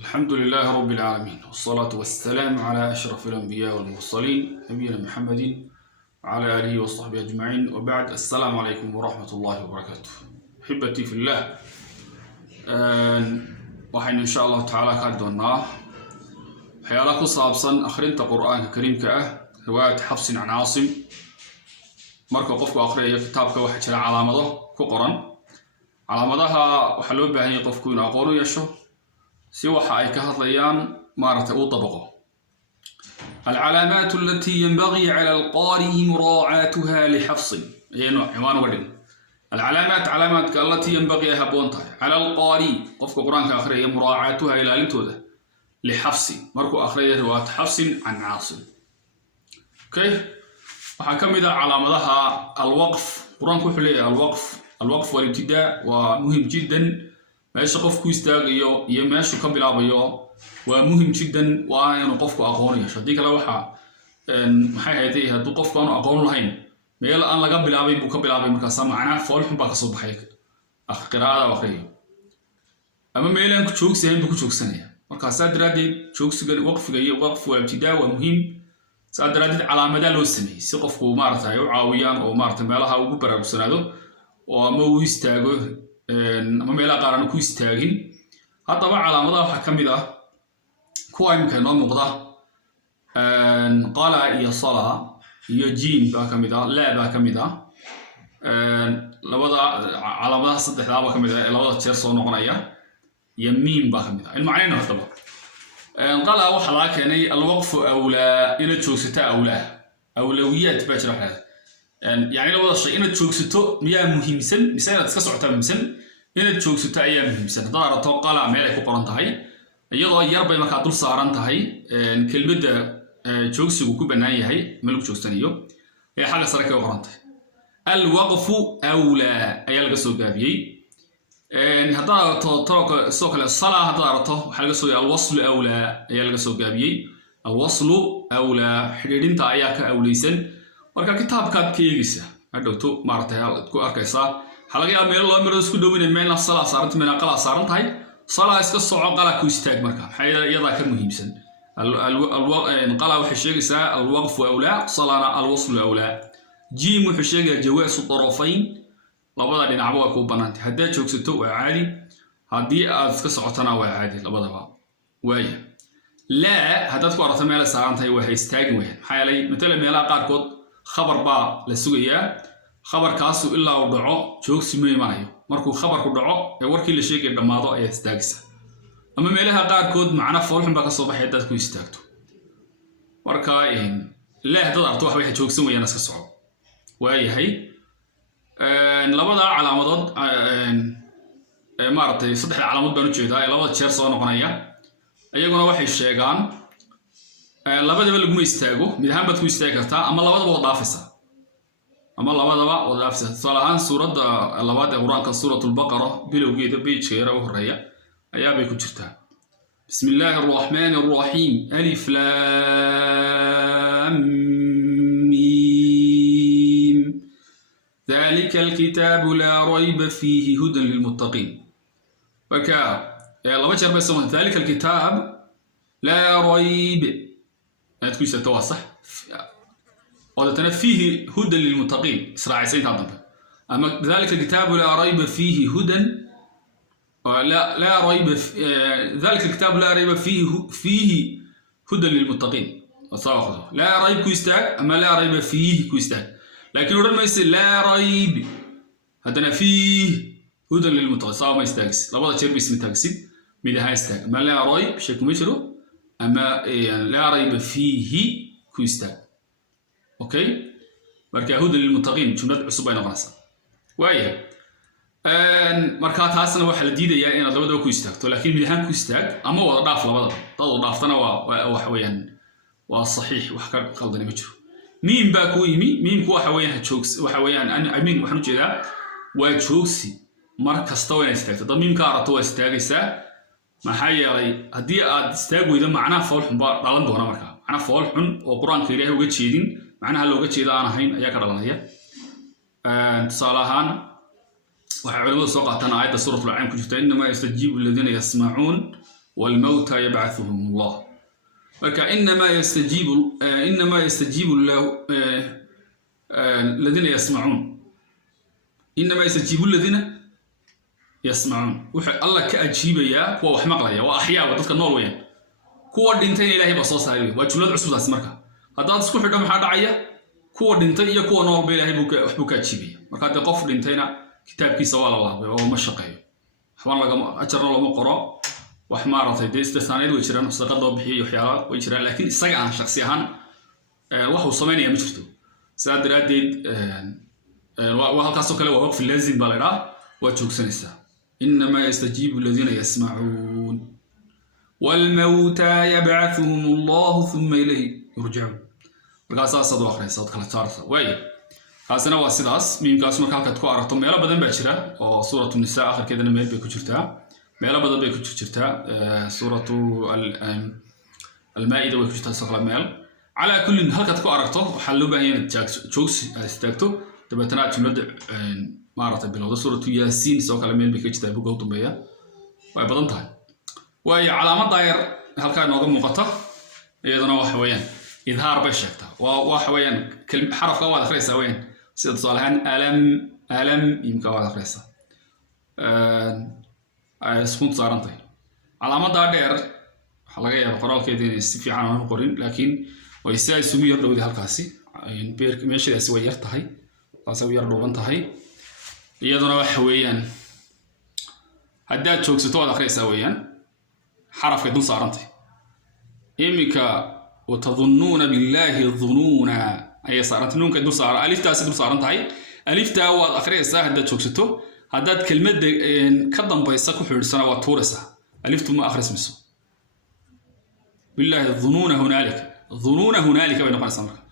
الحمد لله رب العالمين والصلاة والسلام على أشرف الأنبياء والمرسلين نبينا محمد وعلى آله وصحبه أجمعين وبعد السلام عليكم ورحمة الله وبركاته أحبتي في الله وحين إن شاء الله تعالى كادونا حيالك صابصا أخرين القرآن الكريم رواية حفص عن عاصم marka qofku akhriyo kitaabka waxa jira calaamado ku qoran calaamadaha waxa loo baahan yahay qofku inuu aqoon u yeesho si waxa ay ka hadlayaan maaragtay uu dabaqo العلامات التي ينبغي على القارئ مراعاتها لحفظ يعني عنوان ودن العلامات علامات التي ينبغي هبونتها على القارئ قف القرآن كأخرية مراعاتها إلى لنتوده لحفظ مركو أخرية رواية حفص عن عاصم كيف waxaa ka mid ah calaamadaha alwaqf quraanku wuxuu leeyahay alwaqf wal ibtidaa waa muhiim jiddan meesha qofku istaagayo iyo meesha ka bilaabayo waa muhiim jiddan waa inuu qofku aqoon yeesho hadii kale waxa maxay ahayd hadduu qofku aanu aqoon lahayn meel aan laga bilaabay buu ka bilaabay markaas macna fool xun baa ka soo baxay qiraa'ada akhriyo ama meel aan ku joogsayn buu ku joogsanaya markaas daradeed joogsiga waqfiga iyo waqf wal ibtidaa waa muhiim saadaraadid calaamadaha loo sameeyay si qofku maartay u caawiyaan oo maartay meelaha ugu baraarugsanaado oo ama uu istaago ama meelaha qaar aan ku istaagin haddaba calaamadaha waxa kamid ah kuwa imka noo muuqda qala iyo sala iyo jin baa kamid ah la baa kamid ah labada calaamadaha saddexdaaba kamid ah labada jeer soo noqonaya iyo mim baa kamid ah in macnaheedu hadaba قال وحلا كاني الوقف أولى إن تشوكسته أولويات باشر حلا يعني لو هذا الشيء إن تشوكسته يا مهم سن مثلا تكسر تام سن إن تشوكسته أيام مهم سن ضار توقع على مالك وقرنت هاي يلا يربي ما كاتول صارنت هاي كلمة تشوكسي وكوبناي هاي ملك تشوكسنيو هي حاجة سركة وقرنت الوقف أولى أيال قصو جابي هذا طرق السوق الصلاة هذا رته حلقة سوي الوصل أولى يلقى سوق جابي الوصل أولى حديدين تاعيك أوليسن ورك كتاب كات كيجسه هذا تو مرتها تكو أركيسا حلقة أمير الله أمير رسول دومين من الصلاة صارت من أقل صارت هاي صلاة إسكسر قلا كويستاج مركب حيا يضع كمهم سن قلا وحشيجسه الوقف أولى صلاة الوصل أولى جيم وحشيجة جواز الطرفين labada dhinacba waa ku banaantay haddii joogsato waa caadi haddii aad iska socotana waa caadi labadaba waaya la haddaad ku aragto meel saaran tahay waa istaagin weyn maxaa yeelay midna meelaha qaarkood khabar baa la sugayaa khabarkaas ilaa uu dhaco joogsi ma imanayo markuu khabarku dhaco ee warkii la sheegay dhamaado ay istaagisa ama meelaha qaarkood macna foolxun baa ka soo baxay dad ku istaagto marka la haddaad aragto wax way joogsan weeyaan iska soco waayahay labada calaamadood maartay saddex calaamad baan u jeedaa labada jeer soo noqonaya ayaguna waxay sheegaan labadaba lagu istaago mid ahaan baad ku istaagi kartaa ama labadaba wada dhaafisa salahan suurada labaad ee quraanka suuratul baqara bilowgeeda page yara u horeeya ayaa bay ku jirtaa bismillaahir rahmaanir rahiim alif lam ذلك الكتاب لا ريب فيه هدى للمتقين وكا الله بشر بس ذلك الكتاب لا ريب تكون ستوصح وذا فيه هدى للمتقين إسراع سيد عظمه أما ذلك الكتاب لا ريب فيه هدى لا ريب ذلك الكتاب لا ريب فيه هدى للمتقين لا ريب كويستاك أما لا ريب فيه كويستاك لكن ورد ما يصير لا ريب هذا فيه هدى للمتقين صار ما يستاجس لابد تشير باسم تاكسي بده هاي استاج ما لا ريب شكل مشرو أما يعني لا ريب فيه كويستاج أوكي مركا هدى للمتقين جملة عصبين غنصة وياه مركات هاسنا واحد جديدة يا إن لابد كويستاج ولكن بده هان كويستاج أما هو ضعف لابد ضعفتنا وحويان والصحيح وحكر خلدني مشرو مين باكو يمي مين كو حويان جوكس وحويان أنا أمين وحنا جدا وجوكسي مركز طويل استاجت طب مين كارتو استاجسا ما حيالي هدي استاجوا إذا معناه فول حن دالن دونا مركا معناه فول حن وقرآن كريه وجتشيدين معناها لو جتشيدا أنا هين أياك دالن هي صالحان وحولوا سوقتنا آية سورة العين كجت إنما يستجيب الذين يسمعون والموتى يبعثهم الله. marka إنما يستجيب الله الذين يسمعون. إنما يستجيب الذين يسمعون. الله كأجيب يا هو وحمق ليا وأحياء وتذكر نور وين. كوا دينتين إلهي بصوص هاي وجلود عسود أسمرك. هذا تسكون حدهم حد عيا. كوا دينتين يا كوا نور بإلهي بوك أجيبي. marka هذا قف دينتينا كتاب كي سوال الله ومشقيه. حوان لقى أجرنا الله مقرأ وحمارة دي استثناء ويجران صدقة بحي وحياة ويجران لكن السجع شخصيا وهو صمانية مشرته ساد رديد وهالقصة كله وقف اللازم بالرا وتشوك سنسا إنما يستجيب الذين يسمعون والموتى يبعثهم الله ثم إليه يرجعون. القصة صدق آخر صدق على تعرف وين قاسنا واسداس مين قاس مركا كتكو أرتم يلا بدن بشرة أو سورة النساء آخر كده نميت بكتشرتها ميلا بدن بكتشرتها سورة المائدة بكتشرتها سقلا ميل على كل هل كتكو أرتم وحلو بهين تشوكس استكتو تبتنا تمد معرض بالله سورة ياسين سقلا ميل بكتشرتها بقولتم بيا وبدن تاي وهي علامة داير هل كان نظام مقطع أيضا وحويان إظهار بشكته وحويان كل حرف قواد خريسة وين سيد صالحان ألم يمكن قواد خريسة سكون صارنتي علامة داير حلقة بقرال كده استفي عنه قرين لكن ويساعد سمير لو ده هالكاسي يعني بيرك ماشي أسوي يرتهي أسوي يردو بنتهي يدنا وحويان هدات شوك ستواد خريسة وين حرف كده صارنتي إمك وتظنون بالله الظنون أي صارت نون كدو صار ألف تاس دو صارنت هاي ألف تا وآخره سا هدا شوكستو هدا كلمة كدم بيسكو حول سنة وتورسة ألف تما آخر اسمه بالله الظنون هنالك بين قناة سمرك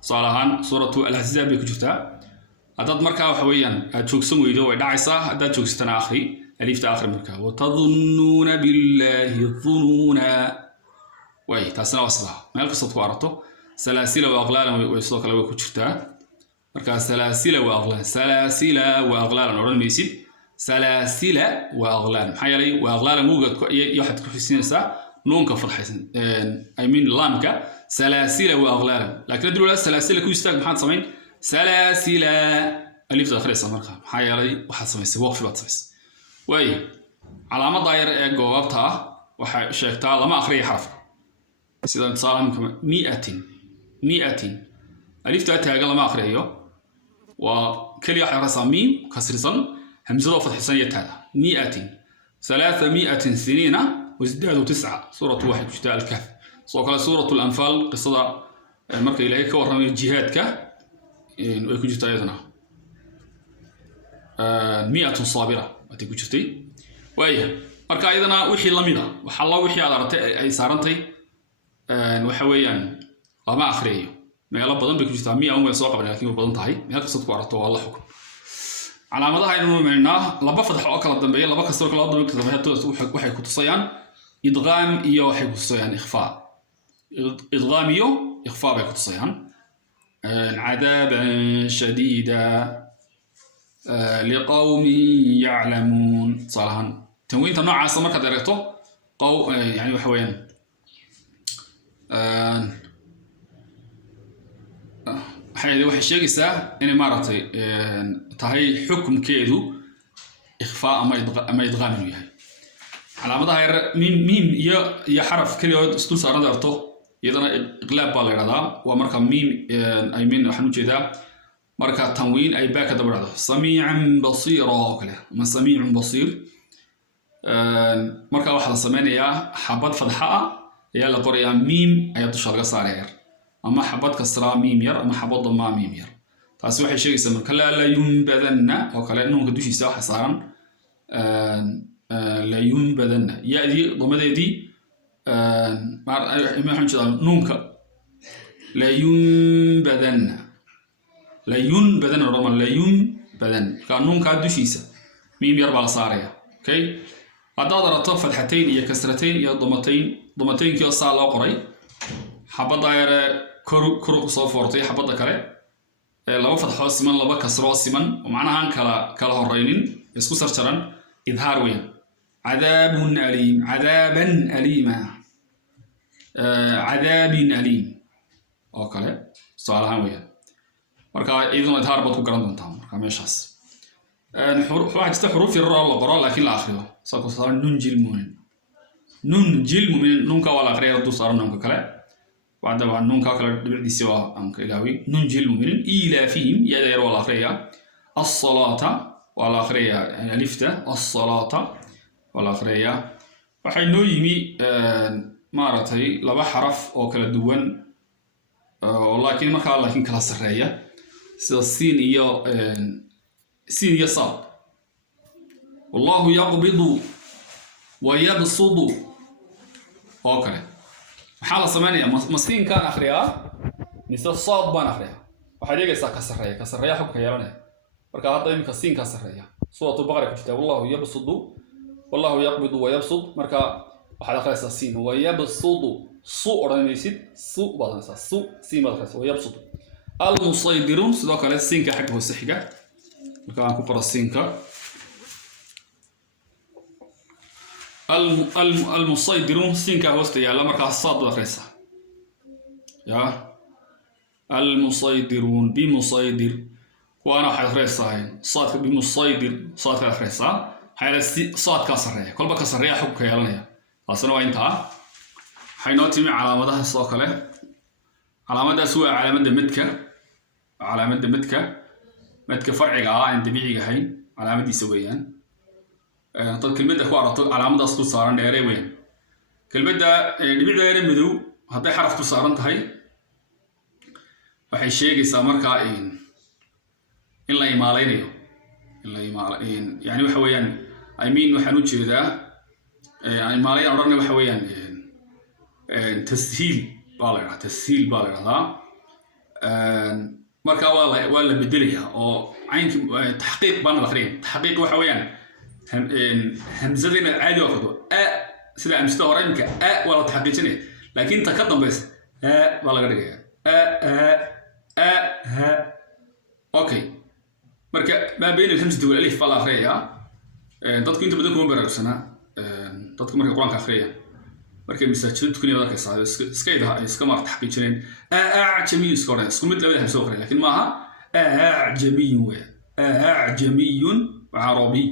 صالحان سورة الأحزاب بكجتا هدا مركا وحويا شوكسم ويدو ودعسا هدا شوكستنا آخري ألف تا آخر مركا وتظنون بالله الظنون واي تاسنا وصلها ما القصة كوارته سلاسل وأغلال ويصلك لو كتشتا مركز سلاسل وأغلال نورن ميسيد سلاسل وأغلال حيالي وأغلال موجود يحد كحسين سا نونك في الحسن I mean لامك سلاسل وأغلال لكن دلولا سلاسل كويستاك محاد صمين سلاسل ألف داخل السمرخة حيالي واحد صمين سواق في الواتسايس واي علامة داير جوابتها وشيكتها لما أخري حرف سيدا صالحهم كمان 100 ألف تأتي ما أخريه وكل يحيى رسم ميم كسر همزة وفتح سنية هذا 300 سنين وازدادوا 9 سورة 1 شتاء الكهف سورة الأنفال قصة مركز إليك ورمي الجهاد ك ويكون جتا أيضا 100 صابرة وتكون جتي وأيه مركز أيضا وحي لميدا وحلا وحي على أي سارنتي وحويان لما أخريه ما يلا بدن بكجتا 100 أو 100 سوق قبل لكن بدن تاعي ما قصة كوارته والله حكم على مدى هاي المعنى لما فتح أكل الدنبية لما كسر كل الدنبية كذا بهذا وحي كتصيان إدغام إياه وحي كتصيان إخفاء إدغام إياه إخفاء بكتصيان عذابا شديدا لقوم يعلمون صالحا تنوين تنوع عاصم مركز درجته يعني وحويان waxay sheegaysaa in maartay tahay xukunkeedu ikhfaa ama idqaam inuu yahay calaamadaha mim iyo xaraf kaliya isku saaran darto iyadana iqlaab baa la yiraahdaa waa marka mim I mean waxaan u jeedaa marka tanwiin ay baa ka dabrado samii'an basiira kale ma samii'un basiir marka waxa la sameeyaa xabad fadxa يا لقرية ميم أيضا شغلة صارير أما حبات كسرة ميم ير أما حبات ضمة ميم ير تاسوي حي شيء يسمى كلا لا ينبذن أو كلا إنه كدوش يساوي حصارا لا ينبذن يا دي ضمة دي ما حنش نونك لا ينبذن رغم لا ينبذن كان نونك كدوش يسا ميم ير بالصارية أوكي هذا ضربت فتحتين يا كسرتين يا ضمتين كيو صار لو قري حبض داير كرو صوفورتي حبض كره لو فتحوا سمن لو كسروا سمن ومعناها كلا هورينين اسكو سرشران اظهار وين عذاب أليم عذابا أليما عذاب أليم أوكي صالحا ويا marka idin idhaar baad ku garan doontaan marka meeshaas waxa jirta xuruuf yar oo la qoro laakiin la akhriyo sababtoo ah nunjil mu'min nunka wala akhriyo duu saaran nunka kale wada waa nunka kale dhibicdiisa waa aan ka ilaawi nunjil mu'min ila fihim yada yar wala akhriya as-salata wala akhriya alifta as-salata wala akhriya waxay noo yimi maaratay laba xaraf oo kala duwan oo laakiin kala sareeya sida siin iyo صاد والله يقبض ويبسط اوكي حاله ثمانيه مسين كان اخريا مثل صاد بان اخريا waxay dhigaysaa ka sareeya xubka yeelanaya marka hadda imka siin ka sareeya suuqu baqara ku jirta wallahu yabsudu wallahu yaqbidu wa yabsud marka waxaad akhrisaa siin wa yabsudu su oranaysid su badanaysa su siin badanaysa wa yabsudu المصيدرون sidoo kale siinka xag hoose xiga marka aan ku qoro siinka المصيدرون siinka hoosta yaala marka saad akhriisa ya المصيدرون بمصيدر وانا waxa akhriisaa saadka بمصيدر saadka akhriisaa hayla saadka sareeya kolba ka sareeya xubka yeelanaya asana waa inta waxay timi calaamadaha sidoo kale calaamadaas waa calaamada midka farciga ah aan dabiiciga ahayn calaamadiisa weeyaan dad kelmadda ku arato calaamadaas ku saaran dheere weeyaan kelmadda dhibicdeeda madow haday xaraf ku saaran tahay waxay sheegaysaa marka in la imaaleynayo yani waxa weeyaan I mean waxaan u jeedaa imaaleyn orana waxa weeyaan tashiil baa la yiraahdaa marka waa la bedelayaa oo aynki tahqiiq baan la akhriin tahqiiq waxa weeyaan hamzadina caadi oo kado sida amsada horanka wala tahqiiqine laakiin ta ka dambaysa waa laga dhigayaa okay marka ma bayna hamzada wal alif baa la akhriyaa dadku inta badan kuma baraarsanaa dadku marka quraanka akhriyaa markay masaajid tukaniyo dadka iska iska mar taxqiijineen aajami iska oran isku mid labada xabso qoray laakiin maaha aajami wa arabi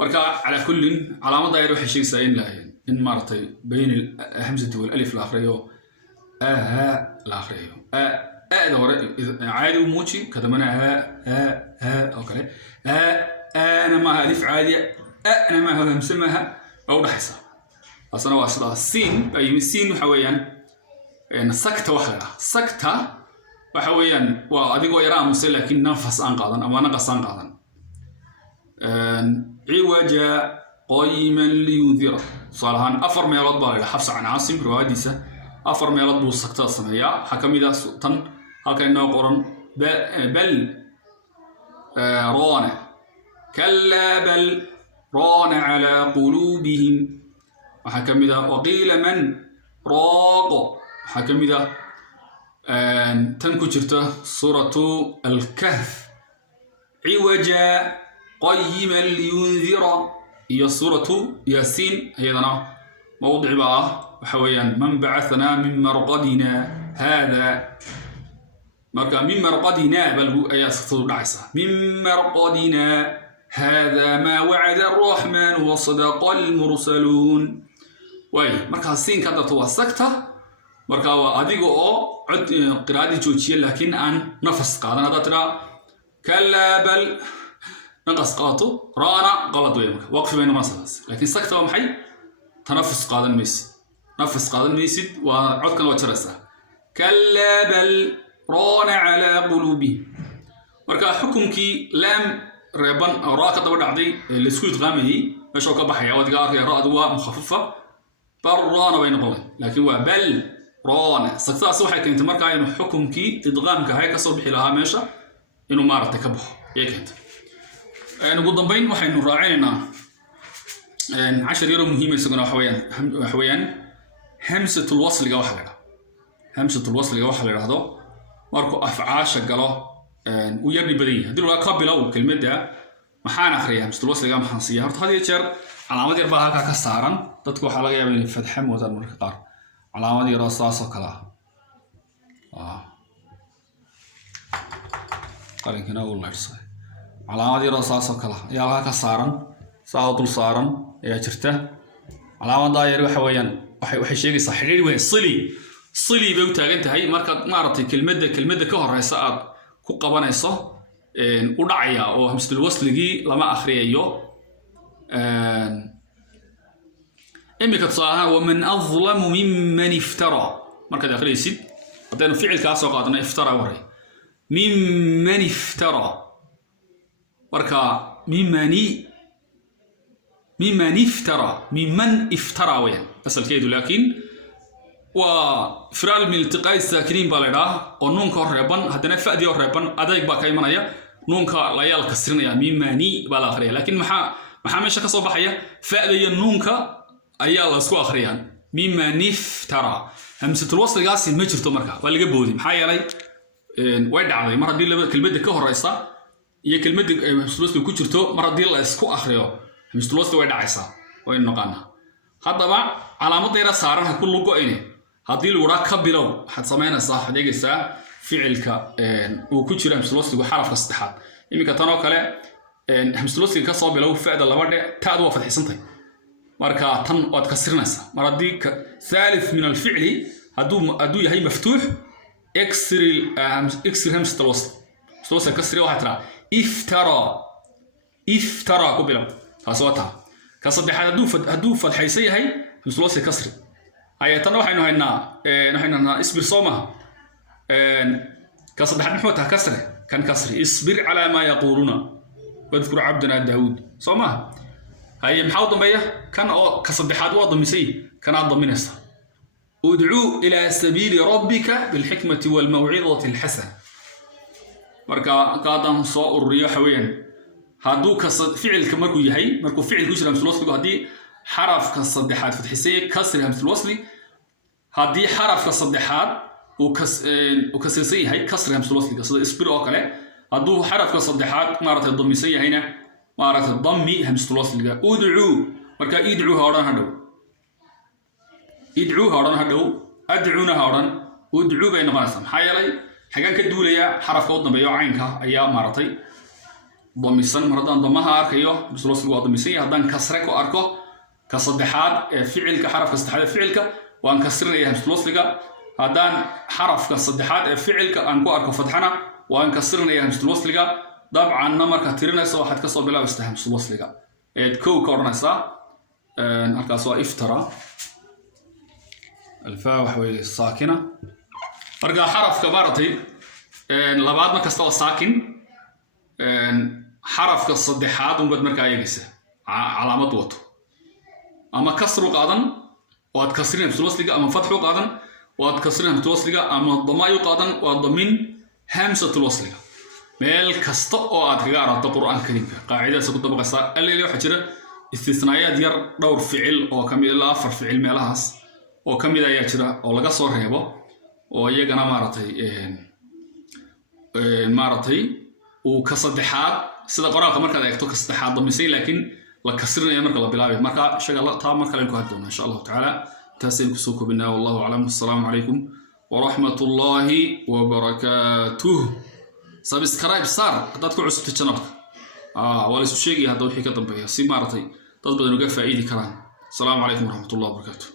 marka ala kullin calaamada ay waxay sheegaysaa in martay bayn hamzatu wal alif la akhriyo la akhriyo aada hore caadi u muuji kadamana okay ana ma alif caadi ana ma hamsa maaha oo dhaxaysa asana waa sida siin ay siin waxa weeyaan sakta waxa weeyaan waa adigoo yaraan musay laakiin nafas aan qaadan ama naqas aan qaadan ciwaja qayman liyudhira salahan afar meelood baa la xafs aan caasim riwaayadiisa afar meelood buu sakta sameeyaa xakamida tan halka inoo qoran bal rana kalla bal rana ala qulubihim وحكمدا وقيل من راق حكمدا تنكو جرته سورة الكهف عوجا قيما لينذر هي سورة ياسين أيضا موضع بقى وحويا من بعثنا من مرقدنا هذا مرقا من مرقدنا بل هو آيات سورة عيسى من مرقدنا هذا ما وعد الرحمن وصدق المرسلون واي marka siin ka darto waa sakta marka waa adiga oo cod qiraadi joojiye laakiin aan nafas qaadan hada tira kala bal naqas qaato raana qalad weey marka waqfi bayna masalas laakiin sakta waa maxay tanafus qaadan maysid waa codkan waa jaraysa kala bal raana ala qulubi marka xukumki lam reeban raa ka daba dhacday la isku idqaamayay meesha ka baxaya wadiga raadu waa mukhaffafa barrana bayna qolan laakiin waa bal rana saktaas waxay keentay marka inuu xukumkii idqaamka hay ka soo bixi lahaa meesha inuu maartay ka baxo ee keentay ugu dambeyn waxaynu raacineynaa 10 yaro muhiim ah isaguna waxa weeyaan hamsatul wasliga waxa la yiraahdo markuu afcaasha galo u yardi badan yahay hadii loo ka bilow kelmadda maxaan akhriyaa hamsatul wasliga maxaan siiyaa horta hadiyo jeer calaamad yar baa halkaa ka saaran dadku waxaa laga yaabaa inay fadxa moodaan marka qaar calaamad yar oo saas oo kale ah qalinkana uu leeyahay calaamad yar oo saas oo kale ayaa halkaa ka saaran saa dul saaran ayaa jirta calaamada yar waxa weeyaan waxay sheegaysaa xiriir weyn sili bay u taagan tahay marka maaragtay kelmadda ka horeysa aad ku qabanayso u dhacaya oo hamsatul wasligi lama akhriyayo imika tusaaha waman azlamu mimman iftara markaad akhriyaysid haddaynu ficilkaa soo qaadana iftara waray mimman iftara marka mimman iftara weeyaan asalkeedu laakiin وفرال من التقاء الساكنين بالله ونون كهربان هذا فأدي كهربان أدايك باكي منايا نون كلايال كسرنا يا ميماني بالآخرية لكن محا مش كصباحية فأدي نون ك أيال أسكو آخريان ميماني افترى همسة الوصل قاسي مجر تمركا ولا جبودي محايا لي ويد عادي مرة دي كلمة كهرباء هي كلمة همسة الوصل كوتشرتو مرة دي أسكو آخريو همسة الوصل ويد عيسى وين نقانا هذا بقى علامة ديرة صارها كل لقو إني haddii lagu raa ka bilow waxaad samaynaysaa waxaad eegaysaa ficilka uu ku jiro hamsulwasligu xarafka saddexaad iminka tan oo kale hamsulwasliga ka soo bilow fa'da laba dhe taadu waa fadxisantahay marka tan waad kasrinaysaa mar haddii thalith min alficli hadduu yahay maftuux اكسر همسة الوصل الوصل كسري واحد ترى افترى قبله فصوتها كصدح هدو فالحيسية هي همسة الوصل كسري هاي تنوح إنه هنا اصبر صومها كصدح محوتها كسره كان كسري اصبر على ما يقولون واذكر عبدنا داود صومها هاي محاوض بيه كان كصدحات واضم مسي كان عضم منسا ادعو إلى سبيل ربك بالحكمة والموعظة الحسنة مركا قادم صاء الرياح وين هادو فعل كمركو يهي مركو فعل كشر همس الوصل هادي حرف كصدحات فتحسيه كسر همس الوصل هادي حرف كصدحات وكسرسيه هي كسر همس الوصل قصد اصبر وكله هادو حرف كصدحات مرة الضميسية هنا مرة الضمي همس الوصل ادعو مركا ادعو هوران هادو ادعو هوران هادو ادعونا هوران ادعو بين قاسم حيالي حاجان كدوليا حرف كودنا بيو عينكا ايا مرتي ضميسن مردان ضمها اركيو بس الوصل ضميسيه هدان كسرك واركو كصدحات فعل كحرف كصدحات فعلك وان كسرنا همس الوصل هدان حرف كصدحات فعل كان كو اركو فتحنا وان كسرنا همس الوصل طبعا نمر كترنا سو واحد كسو بلا استهم الوصل كو كورنسا هكا افترى الفاء وحوي الساكنة فرقا حرف كبارتي لبعض ما كستوى ساكن حرف كالصدحات ومبد مركا يجيسه علامة وطو أما كسروا قادن واتكسرين بسلوسلقة أما فتحوا قادن واتكسرين بسلوسلقة أما ضمايو قادن وضمين همسة الوصلقة ميل كستوى واتكارة القرآن الكريم قاعدة سكت بقصة اللي لو حجرة استثناءات ير دور فعل أو كمية لا أفر فعل ميلهاس oo kamid ayaa jira oo laga soo reebo oo iyagana maartay uu ka saddexaad sida qoraalka marka ay eegto ka saddexaad damisay laakiin la kasrinayo marka la bilaabay marka shaqada taa marka la ku hadloono insha Allah ta'ala taaseen ku soo koobnaa wallahu a'lam assalamu alaykum wa rahmatullahi wa barakatuh subscribe sar dad ku cusub channelka wala isku sheegay hadda wixii ka dambeeya si maartay dad badan uga faa'iidi karaan assalamu alaykum wa rahmatullahi wa barakatuh